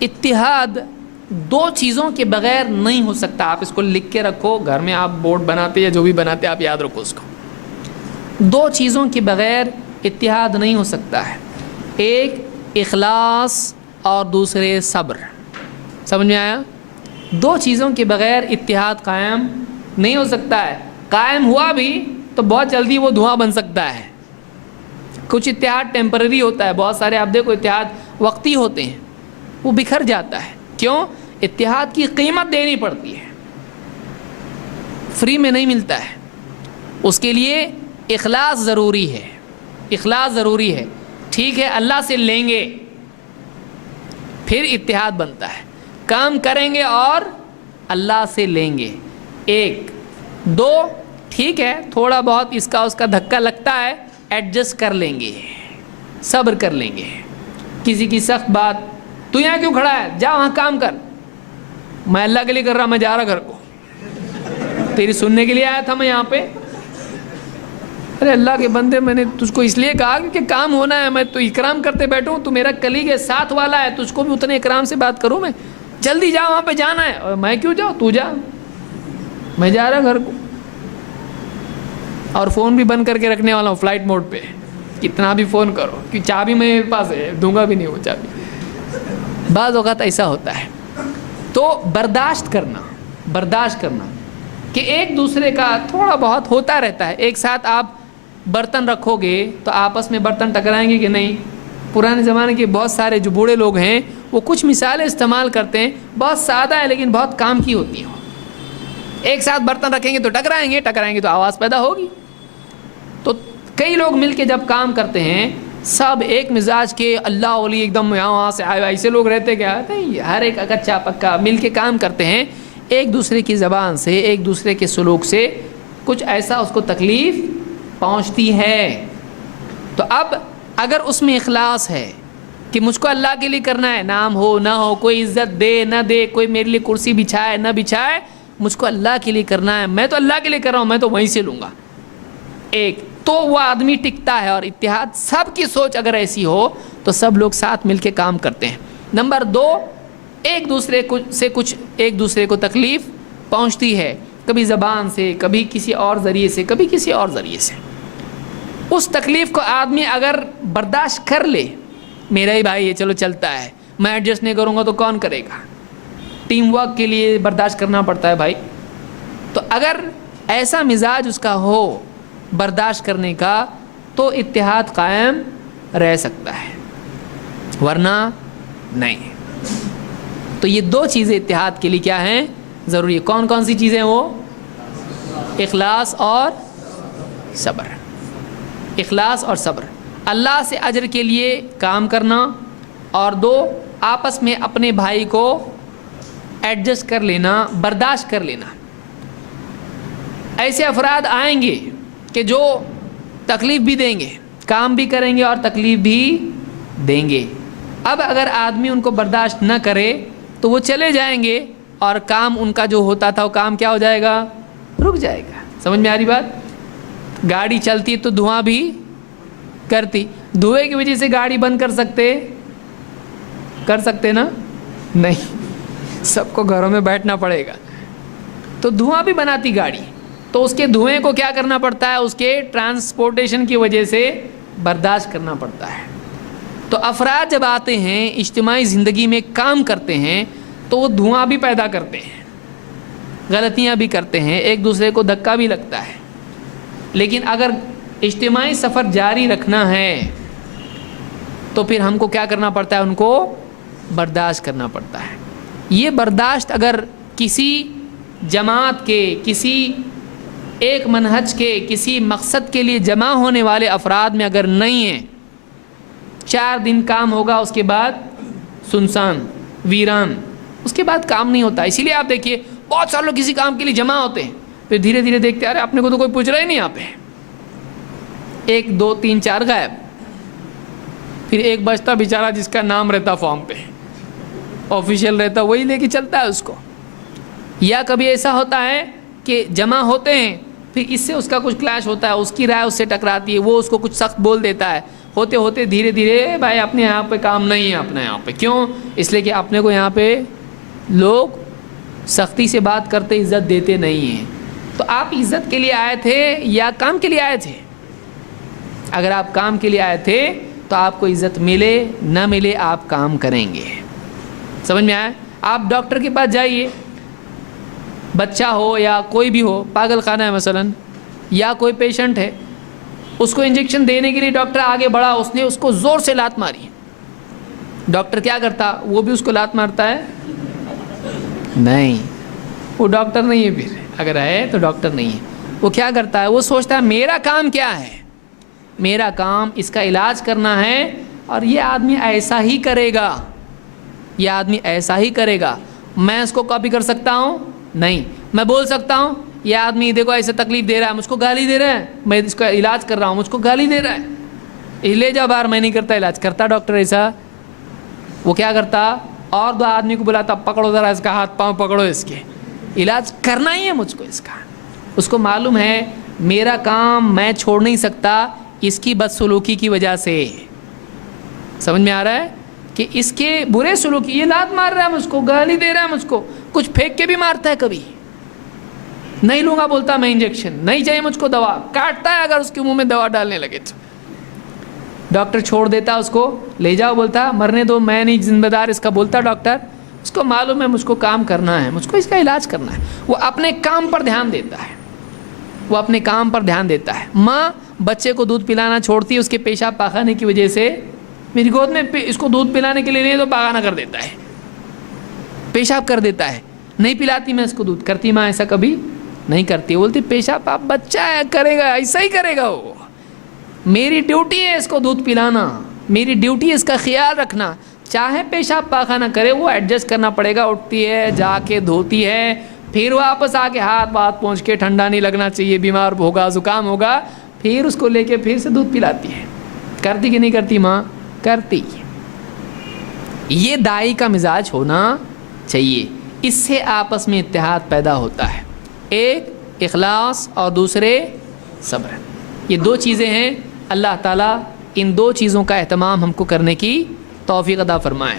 اتحاد دو چیزوں کے بغیر نہیں ہو سکتا. آپ اس کو لکھ کے رکھو, گھر میں آپ بورڈ بناتے یا جو بھی بناتے آپ یاد رکھو اس کو. دو چیزوں کے بغیر اتحاد نہیں ہو سکتا ہے. ایک اخلاص اور دوسرے صبر. سمجھ میں آیا؟ دو چیزوں کے بغیر اتحاد قائم نہیں ہو سکتا ہے. قائم ہوا بھی تو بہت جلدی وہ دھواں بن سکتا ہے. کچھ اتحاد ٹیمپرری ہوتا ہے, بہت سارے آپ دیکھو اتحاد وقتی ہوتے ہیں, وہ بکھر جاتا ہے. کیوں؟ اتحاد کی قیمت دینی پڑتی ہے, فری میں نہیں ملتا ہے. اس کے لیے اخلاص ضروری ہے. اخلاص ضروری ہے. ٹھیک ہے, اللہ سے لیں گے پھر اتحاد بنتا ہے. کام کریں گے اور اللہ سے لیں گے. ایک دو ٹھیک ہے, تھوڑا بہت اس کا دھکا لگتا ہے, ایڈجسٹ کر لیں گے, صبر کر لیں گے. کسی کی سخت بات, تو یہاں کیوں کھڑا ہے, جا وہاں کام کر. میں اللہ کے لیے کر رہا, میں جا رہا گھر کو, تیری سننے کے لیے آیا تھا میں یہاں پہ. ارے اللہ کے بندے, میں نے تجھ کو اس لیے کہا کہ کام ہونا ہے, میں تو اکرام کرتے بیٹھوں, تو میرا کلیگ ہے, ساتھ والا ہے, تجھ کو بھی اتنے اکرام سے بات کروں میں. جلدی جا, وہاں پہ جانا ہے. اور میں کیوں جاؤں, تو جا, میں جا رہا گھر کو. اور فون بھی بند کر کے رکھنے والا ہوں فلائٹ موڈ پہ, کتنا بھی فون کرو, کہ چابی میرے پاس ہے, دوں گا بھی نہیں وہ چابی. بعض اوقات ایسا ہوتا ہے. تو برداشت کرنا کہ ایک دوسرے کا تھوڑا بہت ہوتا رہتا ہے. ایک ساتھ آپ برتن رکھو گے تو آپس میں برتن ٹکرائیں گے کہ نہیں. پرانے زمانے کے بہت سارے جو بوڑھے لوگ ہیں وہ کچھ مثالیں استعمال کرتے ہیں, بہت سادہ ہے لیکن بہت کام کی ہوتی ہیں. ایک ساتھ برتن رکھیں گے تو ٹکرائیں گے تو آواز پیدا ہوگی. تو کئی لوگ مل کے جب کام کرتے ہیں, سب ایک مزاج کے, اللہ ولی ایک دم یہاں وہاں سے آئے, ایسے لوگ رہتے کیا نہیں, ہر ایک کچا پکا مل کے کام کرتے ہیں. ایک دوسرے کی زبان سے, ایک دوسرے کے سلوک سے کچھ ایسا اس کو تکلیف پہنچتی ہے. تو اب اگر اس میں اخلاص ہے کہ مجھ کو اللہ کے لیے کرنا ہے, نام ہو نہ ہو, کوئی عزت دے نہ دے, کوئی میرے لیے کرسی بچھائے نہ بچھائے, مجھ کو اللہ کے لیے کرنا ہے, میں تو اللہ کے لیے کر رہا ہوں, میں تو وہیں سے لوں گا. ایک تو وہ آدمی ٹکتا ہے. اور اتحاد, سب کی سوچ اگر ایسی ہو تو سب لوگ ساتھ مل کے کام کرتے ہیں. نمبر دو, ایک دوسرے کو تکلیف پہنچتی ہے, کبھی زبان سے, کبھی کسی اور ذریعے سے, کبھی کسی اور ذریعے سے. اس تکلیف کو آدمی اگر برداشت کر لے, میرا ہی بھائی ہے چلو چلتا ہے, میں ایڈجسٹ نہیں کروں گا تو کون کرے گا. ٹیم ورک کے لیے برداشت کرنا پڑتا ہے بھائی. تو اگر ایسا مزاج اس کا ہو برداشت کرنے کا, تو اتحاد قائم رہ سکتا ہے, ورنہ نہیں. تو یہ دو چیزیں اتحاد کے لیے کیا ہیں, ضروری ہے. کون کون سی چیزیں؟ وہ اخلاص اور صبر. اخلاص اور صبر, اللہ سے اجر کے لیے کام کرنا, اور دو آپس میں اپنے بھائی کو ایڈجسٹ کر لینا, برداشت کر لینا. ایسے افراد آئیں گے کہ جو تکلیف بھی دیں گے, کام بھی کریں گے اور تکلیف بھی دیں گے. اب اگر آدمی ان کو برداشت نہ کرے تو وہ چلے جائیں گے, اور کام ان کا جو ہوتا تھا وہ کام کیا ہو جائے گا, رک جائے گا. سمجھ میں آ رہی بات؟ گاڑی چلتی تو دھواں بھی کرتی, دھوئے کی وجہ سے گاڑی بند کر سکتے نا, نہیں, سب کو گھروں میں بیٹھنا پڑے گا. تو دھواں بھی بناتی گاڑی, تو اس کے دھوئیں کو کیا کرنا پڑتا ہے, اس کے ٹرانسپورٹیشن کی وجہ سے برداشت کرنا پڑتا ہے. تو افراد جب آتے ہیں اجتماعی زندگی میں کام کرتے ہیں تو وہ دھواں بھی پیدا کرتے ہیں, غلطیاں بھی کرتے ہیں, ایک دوسرے کو دھکا بھی لگتا ہے. لیکن اگر اجتماعی سفر جاری رکھنا ہے تو پھر ہم کو کیا کرنا پڑتا ہے, ان کو برداشت کرنا پڑتا ہے. یہ برداشت اگر کسی جماعت کے, کسی ایک منہج کے, کسی مقصد کے لیے جمع ہونے والے افراد میں اگر نہیں ہے, 4 دن کام ہوگا, اس کے بعد سنسان ویران, اس کے بعد کام نہیں ہوتا. اسی لیے آپ دیکھیے بہت سارے لوگ کسی کام کے لیے جمع ہوتے ہیں, پھر دھیرے دھیرے دیکھتے ہیں ارے اپنے کو تو کوئی پوچھ رہا ہی نہیں, یہاں پہ 1 2 3 4 غائب. پھر ایک بچتا بیچارہ جس کا نام رہتا فارم پہ, آفیشیل رہتا, وہی لے کے چلتا ہے اس کو. یا کبھی ایسا ہوتا ہے کہ جمع ہوتے ہیں, پھر اس سے اس کا کچھ کلیش ہوتا ہے, اس کی رائے اس سے ٹکراتی ہے, وہ اس کو کچھ سخت بول دیتا ہے, ہوتے ہوتے دھیرے دھیرے بھائی اپنے یہاں پہ کام نہیں ہے اپنے یہاں پہ. کیوں؟ اس لیے کہ اپنے کو یہاں پہ لوگ سختی سے بات کرتے عزت دیتے نہیں ہیں. تو آپ عزت کے لیے آئے تھے یا کام کے لیے آئے تھے؟ اگر آپ کام کے لیے آئے تھے تو آپ کو عزت ملے نہ ملے آپ کام کریں گے. سمجھ میں آیا؟ آپ ڈاکٹر کے پاس جائیے، بچہ ہو یا کوئی بھی ہو، پاگل خانہ ہے مثلا، یا کوئی پیشنٹ ہے، اس کو انجیکشن دینے کے لیے ڈاکٹر آگے بڑھا، اس نے اس کو زور سے لات ماری. ڈاکٹر کیا کرتا؟ وہ بھی اس کو لات مارتا ہے؟ نہیں، وہ ڈاکٹر نہیں ہے. پھر اگر ہے تو ڈاکٹر نہیں ہے. وہ کیا کرتا ہے؟ وہ سوچتا ہے میرا کام کیا ہے؟ میرا کام اس کا علاج کرنا ہے، اور یہ آدمی ایسا ہی کرے گا، یہ آدمی ایسا ہی کرے گا. میں اس کو کاپی کر سکتا ہوں؟ نہیں. میں بول سکتا ہوں یہ آدمی دیکھو ایسے تکلیف دے رہا ہے، مجھ کو گالی دے رہا ہے، میں اس کا علاج کر رہا ہوں، مجھ کو گالی دے رہا ہے، لے جا باہر. میں نہیں کرتا علاج. کرتا ڈاکٹر ایسا؟ وہ کیا کرتا؟ اور دو آدمی کو بلاتا، پکڑو ذرا اس کا ہاتھ پاؤں پکڑو، اس کے علاج کرنا ہی ہے مجھ کو اس کا. اس کو معلوم ہے میرا کام میں چھوڑ نہیں سکتا اس کی بدسلوکی کی وجہ سے. سمجھ میں آ رہا ہے کہ اس کے برے سلوکی، یہ لات مار رہا ہے مجھ کو، گالی دے رہا ہے مجھ کو، کچھ پھینک کے بھی مارتا ہے. کبھی نہیں لوں گا بولتا میں انجیکشن، نہیں چاہیے مجھ کو دوا، کاٹتا ہے اگر اس کے منہ میں دوا ڈالنے لگے تو. ڈاکٹر چھوڑ دیتا اس کو، لے جاؤ بولتا، مرنے دو میں نہیں ذمہ دار اس کا. بولتا ڈاکٹر، اس کو معلوم ہے مجھ کو کام کرنا ہے، مجھ کو اس کا علاج کرنا ہے. وہ اپنے کام پر دھیان دیتا ہے، وہ اپنے کام پر دھیان دیتا ہے. ماں بچے کو دودھ پلانا چھوڑتی ہے اس کے پیشاب پاخانے کی وجہ سے. میری گود میں اس کو دودھ پلانے کے لیے نہیں تو پاخانہ کر دیتا ہے، پیشاب کر دیتا ہے. نہیں پلاتی میں اس کو دودھ. کرتی ماں ایسا؟ کبھی نہیں کرتی. بولتی پیشاب آپ بچہ ہے، کرے گا، ایسا ہی کرے گا وہ. میری ڈیوٹی ہے اس کو دودھ پلانا، میری ڈیوٹی ہے اس کا خیال رکھنا. چاہے پیشاب پاخانہ کرے، وہ ایڈجسٹ کرنا پڑے گا. اٹھتی ہے، جا کے دھوتی ہے، پھر واپس آ کے ہاتھ بات پہنچ کے، ٹھنڈا نہیں لگنا چاہیے، بیمار ہوگا، زکام ہوگا، پھر اس کو لے کے پھر سے دودھ پلاتی ہے. کرتی کہ نہیں کرتی ماں؟ کرتی. یہ دائی کا مزاج ہونا چاہیے. اس سے آپس میں اتحاد پیدا ہوتا ہے. ایک اخلاص اور دوسرے صبر. یہ دو چیزیں ہیں. اللہ تعالیٰ ان دو چیزوں کا اہتمام ہم کو کرنے کی توفیق عطا فرمائے.